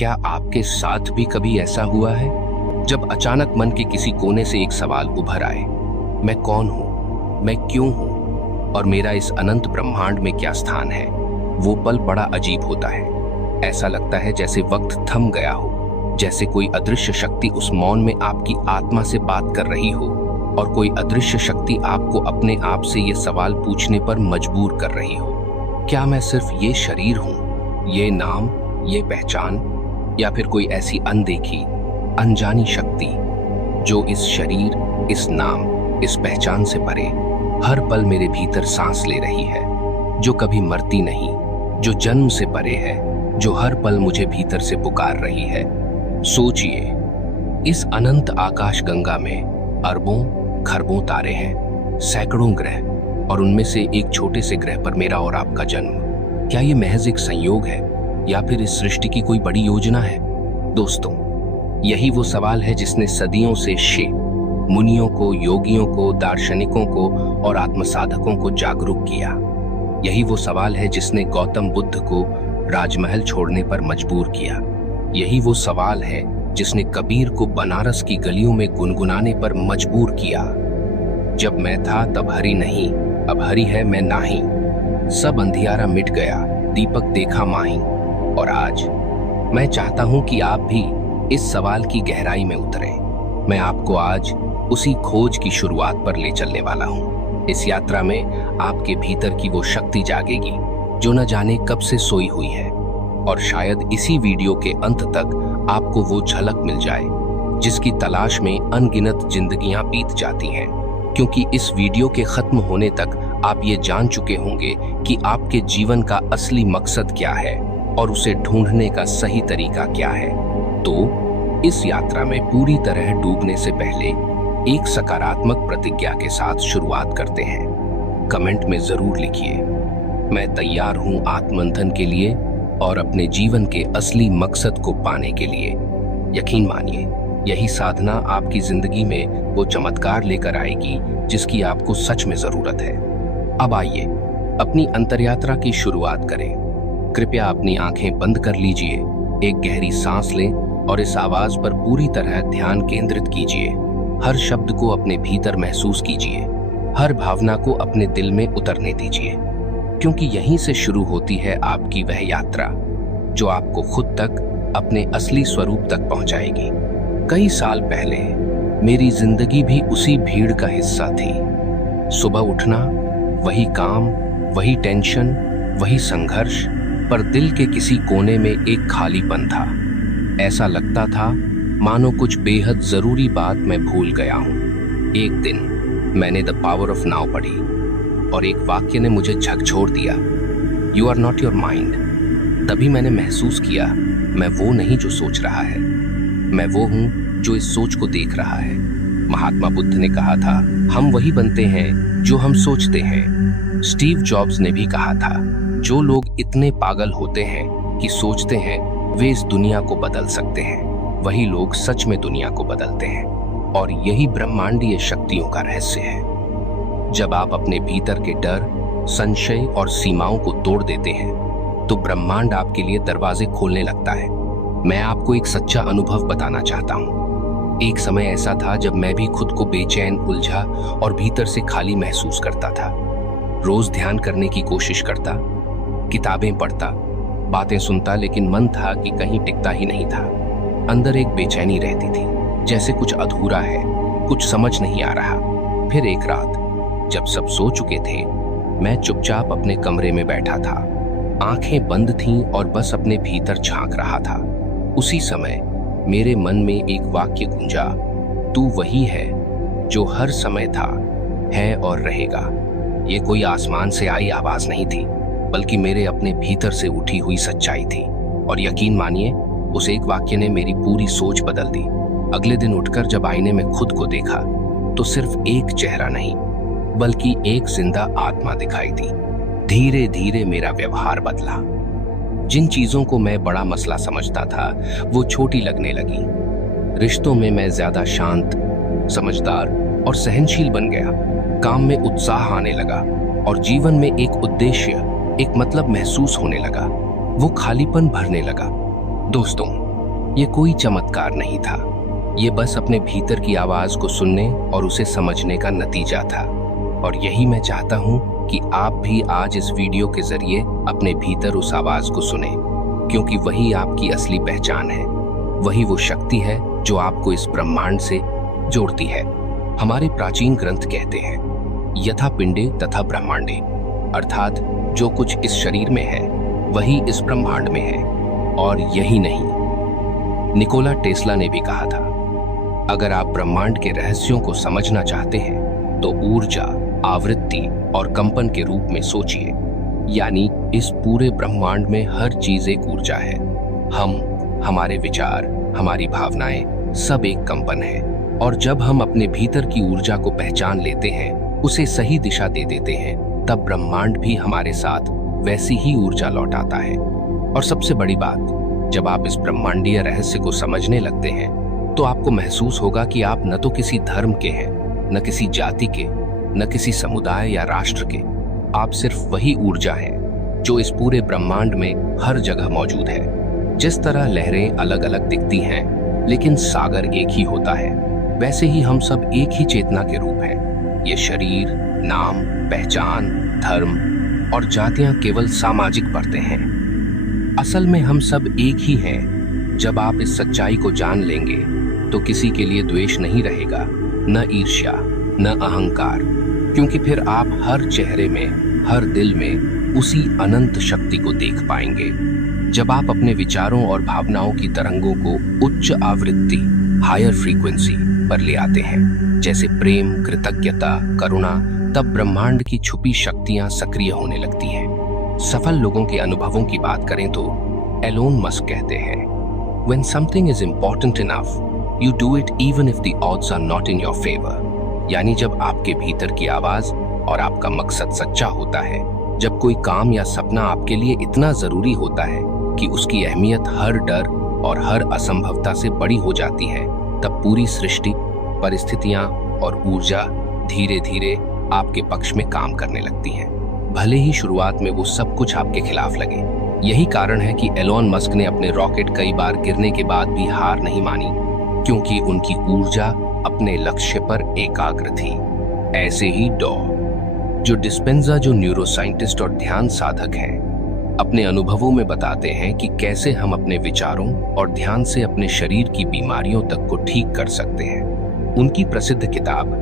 क्या आपके साथ भी कभी ऐसा हुआ है जब अचानक मन के किसी कोने से एक सवाल उभर आए, मैं कौन हूं, मैं क्यों हूं और मेरा इस अनंत ब्रह्मांड में क्या स्थान है? वो पल बड़ा अजीब होता है। ऐसा लगता है जैसे वक्त थम गया हो, जैसे कोई अदृश्य शक्ति उस मौन में आपकी आत्मा से बात कर रही हो और कोई अदृश्य शक्ति आपको अपने आप से ये सवाल पूछने पर मजबूर कर रही हो, क्या मैं सिर्फ ये शरीर हूं, ये नाम, ये पहचान, या फिर कोई ऐसी अनदेखी अनजानी शक्ति जो इस शरीर, इस नाम, इस पहचान से परे हर पल मेरे भीतर सांस ले रही है, जो कभी मरती नहीं, जो जन्म से परे है, जो हर पल मुझे भीतर से पुकार रही है। सोचिए, इस अनंत आकाश गंगा में अरबों खरबों तारे हैं, सैकड़ों ग्रह, और उनमें से एक छोटे से ग्रह पर मेरा और आपका जन्म। क्या ये महज एक संयोग है या फिर इस सृष्टि की कोई बड़ी योजना है? दोस्तों, यही वो सवाल है जिसने सदियों से मुनियों को, योगियों को, दार्शनिकों को और आत्मसाधकों को जागरूक किया। यही वो सवाल है जिसने गौतम बुद्ध को राजमहल छोड़ने पर मजबूर किया। यही वो सवाल है जिसने कबीर को बनारस की गलियों में गुनगुनाने पर मजबूर किया। जब मैं था तब हरि नहीं, अब हरि है मैं नाही। सब अंधियारा मिट गया, दीपक देखा माही। और आज मैं चाहता हूं कि आप भी इस सवाल की गहराई में उतरें। मैं आपको आज उसी खोज की शुरुआत पर ले चलने वाला हूं। इस यात्रा में आपके भीतर की वो शक्ति जागेगी जो न जाने कब से सोई हुई है, और शायद इसी वीडियो के अंत तक आपको वो झलक मिल जाए जिसकी तलाश में अनगिनत जिंदगियां बीत जाती हैं। क्योंकि इस वीडियो के खत्म होने तक आप ये जान चुके होंगे कि आपके जीवन का असली मकसद क्या है और उसे ढूंढने का सही तरीका क्या है। तो इस यात्रा में पूरी तरह डूबने से पहले एक सकारात्मक प्रतिज्ञा के साथ शुरुआत करते हैं। कमेंट में जरूर लिखिए, मैं तैयार हूं आत्ममंथन के लिए और अपने जीवन के असली मकसद को पाने के लिए। यकीन मानिए, यही साधना आपकी जिंदगी में वो चमत्कार लेकर आएगी जिसकी आपको सच में जरूरत है। अब आइए अपनी अंतर्यात्रा की शुरुआत करें। कृपया अपनी आंखें बंद कर लीजिए, एक गहरी सांस लें और इस आवाज पर पूरी तरह ध्यान केंद्रित कीजिए। हर शब्द को अपने भीतर महसूस कीजिए, हर भावना को अपने दिल में उतरने दीजिए, क्योंकि यहीं से शुरू होती है आपकी वह यात्रा जो आपको खुद तक, अपने असली स्वरूप तक पहुंचाएगी। कई साल पहले मेरी जिंदगी भी उसी भीड़ का हिस्सा थी। सुबह उठना, वही काम, वही टेंशन, वही संघर्ष, पर दिल के किसी कोने में एक खालीपन था। ऐसा लगता था मानो कुछ बेहद जरूरी बात मैं भूल गया हूं। एक दिन मैंने द पावर ऑफ नाउ पढ़ी और एक वाक्य ने मुझे झकझोर दिया, you are not your mind. तभी मैंने महसूस किया, मैं वो नहीं जो सोच रहा है, मैं वो हूं जो इस सोच को देख रहा है। महात्मा बुद्ध ने कहा था, हम वही बनते हैं जो हम सोचते हैं। स्टीव जॉब्स ने भी कहा था, जो लोग इतने पागल होते हैं कि सोचते हैं वे इस दुनिया को बदल सकते हैं, वही लोग सच में दुनिया को बदलते हैं। और यही ब्रह्मांडीय शक्तियों का रहस्य है। जब आप अपने भीतर के डर, संशय और सीमाओं को तोड़ देते हैं तो ब्रह्मांड आपके लिए दरवाजे खोलने लगता है। मैं आपको एक सच्चा अनुभव बताना चाहता हूँ। एक समय ऐसा था जब मैं भी खुद को बेचैन, उलझा और भीतर से खाली महसूस करता था। रोज ध्यान करने की कोशिश करता, किताबें पढ़ता, बातें सुनता, लेकिन मन था कि कहीं टिकता ही नहीं था। अंदर एक बेचैनी रहती थी, जैसे कुछ अधूरा है, कुछ समझ नहीं आ रहा। फिर एक रात जब सब सो चुके थे, मैं चुपचाप अपने कमरे में बैठा था। आंखें बंद थीं और बस अपने भीतर झांक रहा था। उसी समय मेरे मन में एक वाक्य गूंजा, तू वही है जो हर समय था, है और रहेगा। ये कोई आसमान से आई आवाज नहीं थी, बल्कि मेरे अपने भीतर से उठी हुई सच्चाई थी। और यकीन मानिए, उस एक वाक्य ने मेरी पूरी सोच बदल दी। अगले दिन उठकर जब आईने में खुद को देखा तो सिर्फ एक चेहरा नहीं, बल्कि एक जिंदा आत्मा दिखाई दी। धीरे धीरे मेरा व्यवहार बदला। जिन चीजों को मैं बड़ा मसला समझता था वो छोटी लगने लगी। रिश्तों में मैं ज्यादा शांत, समझदार और सहनशील बन गया। काम में उत्साह आने लगा और जीवन में एक उद्देश्य, एक मतलब महसूस होने लगा। वो खालीपन भरने लगा। दोस्तों, ये कोई चमत्कार नहीं था, ये बस अपने भीतर की आवाज को सुनने और उसे समझने का नतीजा था। और यही मैं चाहता हूँ कि आप भी आज इस वीडियो के जरिए अपने भीतर उस आवाज को सुने, क्योंकि वही आपकी असली पहचान है, वही वो शक्ति है जो आपको इस ब्रह्मांड से जोड़ती है। हमारे प्राचीन ग्रंथ कहते हैं, यथा पिंडे तथा ब्रह्मांडे, अर्थात जो कुछ इस शरीर में है वही इस ब्रह्मांड में है। और यही नहीं, निकोला टेस्ला ने भी कहा था, अगर आप ब्रह्मांड के रहस्यों को समझना चाहते हैं तो ऊर्जा, आवृत्ति और कंपन के रूप में सोचिए। यानी इस पूरे ब्रह्मांड में हर चीज एक ऊर्जा है। हम, हमारे विचार, हमारी भावनाएं सब एक कंपन है। और जब हम अपने भीतर की ऊर्जा को पहचान लेते हैं, उसे सही दिशा दे देते हैं, तब ब्रह्मांड भी हमारे साथ वैसी ही ऊर्जा लौटाता है। और सबसे बड़ी बात, जब आप इस ब्रह्मांडीय रहस्य को समझने लगते हैं तो आपको महसूस होगा कि आप न तो किसी धर्म के हैं, न किसी जाति के, न किसी समुदाय या राष्ट्र के। आप सिर्फ वही ऊर्जा हैं जो इस पूरे ब्रह्मांड में हर जगह मौजूद है। जिस तरह लहरें अलग अलग दिखती हैं लेकिन सागर एक ही होता है, वैसे ही हम सब एक ही चेतना के रूप हैं। ये शरीर, नाम, पहचान, धर्म और जातियां केवल सामाजिक परतें हैं। असल में हम सब एक ही हैं। जब आप इस सच्चाई को जान लेंगे तो किसी के लिए द्वेष नहीं रहेगा, न ईर्ष्या, न अहंकार, क्योंकि फिर आप हर चेहरे में, हर दिल में उसी अनंत शक्ति को देख पाएंगे। जब आप अपने विचारों और भावनाओं की तरंगों को उच्च आवृत्ति, हायर फ्रीक्वेंसी पर ले आते हैं, जैसे प्रेम, कृतज्ञता, करुणा, तब ब्रह्मांड की छुपी शक्तियां सक्रिय होने लगती हैं। सफल लोगों के अनुभवों की बात करें तो एलोन मस्क कहते हैं, When something is important enough, you do it even if the odds are not in your favor। यानी जब आपके भीतर की आवाज और आपका मकसद सच्चा होता है, जब कोई काम या सपना आपके लिए इतना जरूरी होता है कि उसकी अहमियत हर डर और हर असंभवता से बड़ी हो जाती है, तब पूरी सृष्टि, परिस्थितियां और ऊर्जा धीरे धीरे आपके पक्ष में काम करने लगती हैं, भले ही शुरुआत में वो सब कुछ आपके खिलाफ लगे। यही कारण है कि एलोन मस्क ने अपने रॉकेट कई बार गिरने के बाद भी हार नहीं मानी, क्योंकि उनकी ऊर्जा अपने लक्ष्य पर एकाग्र थी। ऐसे ही डॉ. जो डिस्पेंजा, जो न्यूरो साइंटिस्ट और ध्यान साधक हैं, अपने अनुभवों में बताते हैं कि कैसे हम अपने विचारों और ध्यान से अपने शरीर की बीमारियों तक को ठीक कर सकते हैं। उनकी प्रसिद्ध किताब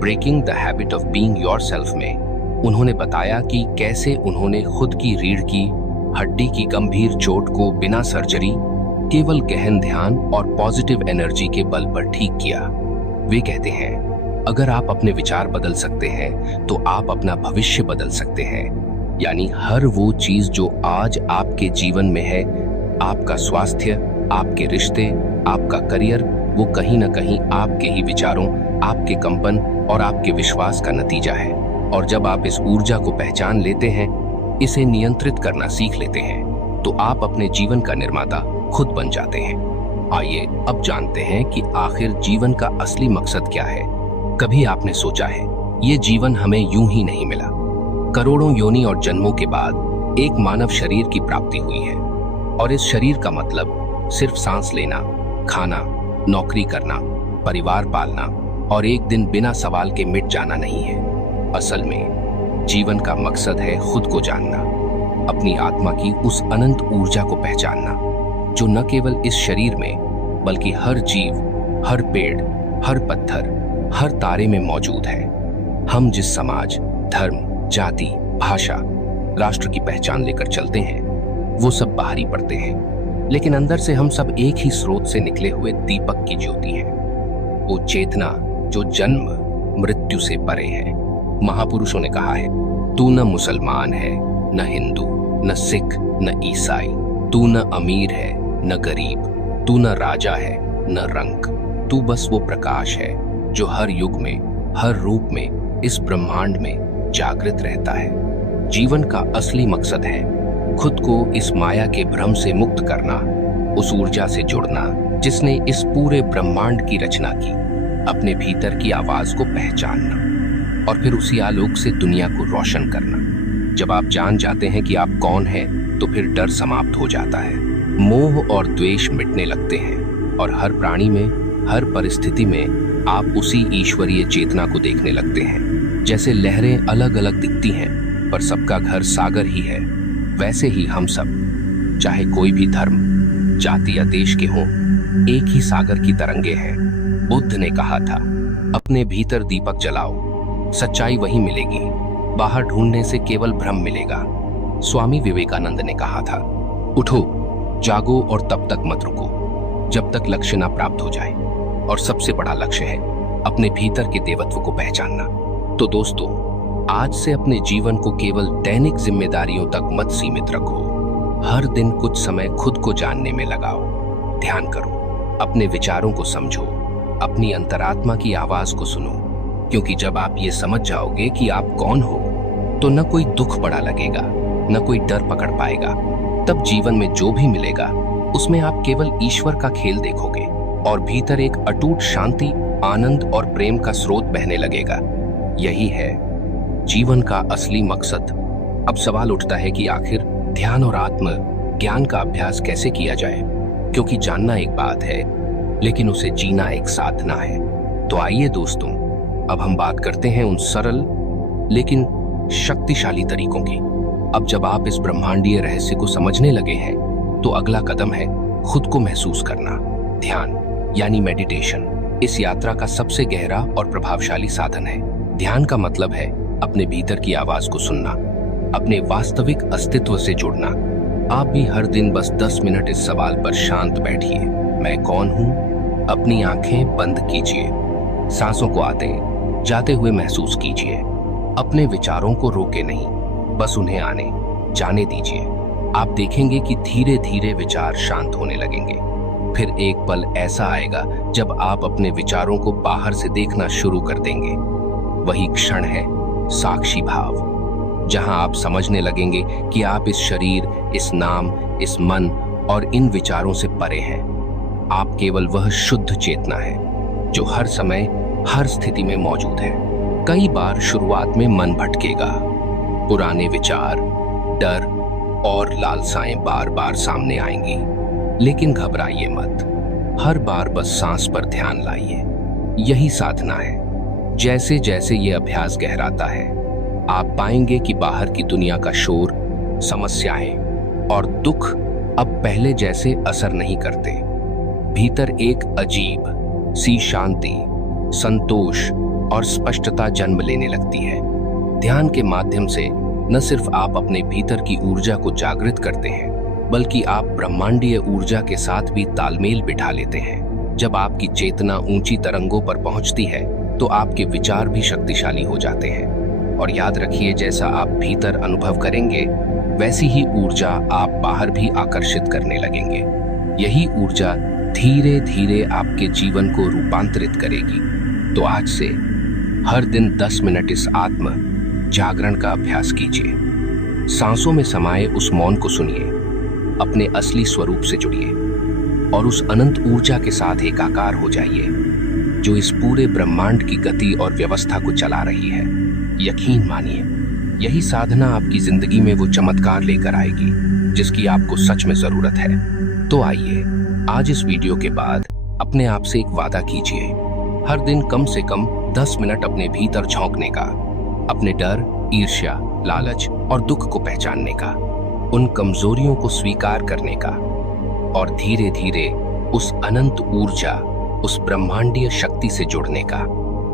breaking the habit of being yourself में उन्होंने बताया कि कैसे उन्होंने खुद की रीढ़ की हड्डी की गंभीर चोट को बिना सर्जरी, केवल गहन ध्यान और पॉजिटिव एनर्जी के बल पर ठीक किया। वे कहते हैं, अगर आप अपने विचार बदल सकते हैं तो आप अपना भविष्य बदल सकते हैं। यानी हर वो चीज जो आज आपके जीवन में है, आपका स्वास्थ्य, आपके रिश्ते, आपका करियर, वो कहीं ना कहीं आपके ही विचारों, आपके कंपन और आपके विश्वास का नतीजा है। और जब आप इस ऊर्जा को पहचान लेते हैं, इसे नियंत्रित करना सीख लेते हैं, तो आप अपने जीवन का निर्माता खुद बन जाते हैं। आइए अब जानते हैं कि आखिर जीवन का असली मकसद क्या है। कभी आपने सोचा है, ये जीवन हमें यूं ही नहीं मिला। करोड़ों योनि और जन्मों के बाद एक मानव शरीर की प्राप्ति हुई है, और इस शरीर का मतलब सिर्फ सांस लेना, खाना, नौकरी करना, परिवार पालना और एक दिन बिना सवाल के मिट जाना नहीं है। असल में जीवन का मकसद है खुद को जानना, अपनी आत्मा की उस अनंत ऊर्जा को पहचानना, जो न केवल इस शरीर में बल्कि हर जीव, हर पेड़, हर पत्थर, हर तारे में मौजूद है। हम जिस समाज, धर्म, जाति, भाषा, राष्ट्र की पहचान लेकर चलते हैं, वो सब बाहरी पड़ते हैं, लेकिन अंदर से हम सब एक ही स्रोत से निकले हुए दीपक की ज्योति हैं। वो चेतना जो जन्म मृत्यु से परे है। महापुरुषों ने कहा है, तू न मुसलमान है, न हिंदू, न सिख, न ईसाई, तू न अमीर है, न गरीब, तू न राजा है, न रंक, तू बस वो प्रकाश है जो हर युग में, हर रूप में इस ब्रह्मांड में जागृत रहता है। जीवन का असली मकसद है खुद को इस माया के भ्रम से मुक्त करना, उस ऊर्जा से जुड़ना जिसने इस पूरे ब्रह्मांड की रचना की, अपने भीतर की आवाज को पहचानना और फिर उसी आलोक से दुनिया को रोशन करना। जब आप जान जाते हैं कि आप कौन हैं, तो फिर डर समाप्त हो जाता है। मोह और द्वेष मिटने लगते हैं और हर प्राणी में, हर परिस्थिति में आप उसी ईश्वरीय चेतना को देखने लगते हैं। जैसे लहरें अलग अलग दिखती हैं पर सबका घर सागर ही है, वैसे ही हम सब, चाहे कोई भी धर्म, जाति या देश के हों, एक ही सागर की तरंगे हैं। बुद्ध ने कहा था, अपने भीतर दीपक जलाओ, सच्चाई वही मिलेगी, बाहर ढूंढने से केवल भ्रम मिलेगा। स्वामी विवेकानंद ने कहा था, उठो, जागो और तब तक मत रुको जब तक लक्ष्य ना प्राप्त हो जाए। और सबसे बड़ा लक्ष्य है अपने भीतर के देवत्व को पहचानना। तो दोस्तों, आज से अपने जीवन को केवल दैनिक जिम्मेदारियों तक मत सीमित रखो। हर दिन कुछ समय खुद को जानने में लगाओ। ध्यान करो, अपने विचारों को समझो, अपनी अंतरात्मा की आवाज को सुनो। क्योंकि जब आप ये समझ जाओगे कि आप कौन हो, तो न कोई दुख बड़ा लगेगा, न कोई डर पकड़ पाएगा। तब जीवन में जो भी मिलेगा उसमें आप केवल ईश्वर का खेल देखोगे और भीतर एक अटूट शांति, आनंद और प्रेम का स्रोत बहने लगेगा। यही है जीवन का असली मकसद। अब सवाल उठता है कि आखिर ध्यान और आत्म ज्ञान का अभ्यास कैसे किया जाए, क्योंकि जानना एक बात है लेकिन उसे जीना एक साधना है। तो आइए दोस्तों, अब हम बात करते हैं उन सरल लेकिन शक्तिशाली तरीकों की। अब जब आप इस ब्रह्मांडीय रहस्य को समझने लगे हैं, तो अगला कदम है खुद को महसूस करना। ध्यान यानी मेडिटेशन इस यात्रा का सबसे गहरा और प्रभावशाली साधन है। ध्यान का मतलब है अपने भीतर की आवाज को सुनना, अपने वास्तविक अस्तित्व से जुड़ना। आप भी हर दिन बस 10 मिनट इस सवाल पर शांत बैठिए, मैं कौन हूं? अपनी आंखें बंद कीजिए, सांसों को आते जाते हुए महसूस कीजिए। अपने विचारों को रोके नहीं, बस उन्हें आने जाने दीजिए। आप देखेंगे कि धीरे धीरे विचार शांत होने लगेंगे। फिर एक पल ऐसा आएगा जब आप अपने विचारों को बाहर से देखना शुरू कर देंगे। वही क्षण है साक्षी भाव, जहां आप समझने लगेंगे कि आप इस शरीर, इस नाम, इस मन और इन विचारों से परे हैं। आप केवल वह शुद्ध चेतना है जो हर समय, हर स्थिति में मौजूद है। कई बार शुरुआत में मन भटकेगा, पुराने विचार, डर और लालसाएं बार बार सामने आएंगी, लेकिन घबराइए मत। हर बार बस सांस पर ध्यान लाइए, यही साधना है। जैसे जैसे ये अभ्यास गहराता है, आप पाएंगे कि बाहर की दुनिया का शोर, समस्याएं और दुख अब पहले जैसे असर नहीं करते। भीतर एक अजीब सी शांति, संतोष और स्पष्टता जन्म लेने लगती है। ध्यान के माध्यम से न सिर्फ आप अपने भीतर की ऊर्जा को जागृत करते हैं, बल्कि आप ब्रह्मांडीय ऊर्जा के साथ भी तालमेल बिठा लेते हैं। जब आपकी चेतना ऊंची तरंगों पर पहुंचती है, तो आपके विचार भी शक्तिशाली हो जाते हैं। और याद रखिए, जैसा आप भीतर अनुभव करेंगे, वैसी ही ऊर्जा आप बाहर भी आकर्षित करने लगेंगे। यही ऊर्जा धीरे धीरे आपके जीवन को रूपांतरित करेगी। तो आज से हर दिन 10 मिनट इस आत्म जागरण का अभ्यास कीजिए। सांसों में समाये उस मौन को सुनिए, अपने असली स्वरूप से जुड़िए और उस अनंत ऊर्जा के साथ एकाकार हो जाइए जो इस पूरे ब्रह्मांड की गति और व्यवस्था को चला रही है। यकीन मानिए, यही साधना आपकी जिंदगी में वो चमत्कार लेकर आएगी जिसकी आपको सच में जरूरत है। तो आइए, आज इस वीडियो के बाद अपने आप से एक वादा कीजिए, हर दिन कम से कम 10 मिनट अपने भीतर झांकने का, अपने डर, ईर्ष्या, लालच और दुख को पहचानने का, उन कमजोरियों को स्वीकार करने का और धीरे धीरे उस अनंत ऊर्जा, उस ब्रह्मांडीय शक्ति से जुड़ने का।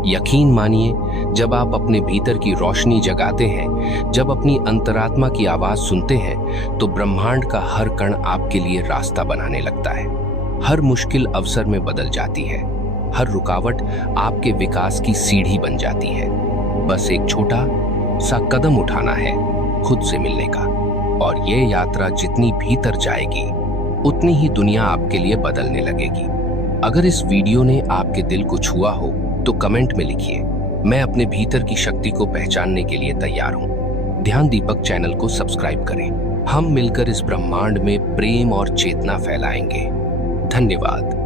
यकीन मानिए, जब आप अपने भीतर की रोशनी जगाते हैं, जब अपनी अंतरात्मा की आवाज सुनते हैं, तो ब्रह्मांड का हर कण आपके लिए रास्ता बनाने लगता है। हर मुश्किल अवसर में बदल जाती है, हर रुकावट आपके विकास की सीढ़ी बन जाती है। बस एक छोटा सा कदम उठाना है खुद से मिलने का, और ये यात्रा जितनी भीतर जाएगी, उतनी ही दुनिया आपके लिए बदलने लगेगी। अगर इस वीडियो ने आपके दिल को छुआ हो, तो कमेंट में लिखिए, मैं अपने भीतर की शक्ति को पहचानने के लिए तैयार हूँ। ध्यान दीपक चैनल को सब्सक्राइब करें। हम मिलकर इस ब्रह्मांड में प्रेम और चेतना फैलाएंगे। धन्यवाद।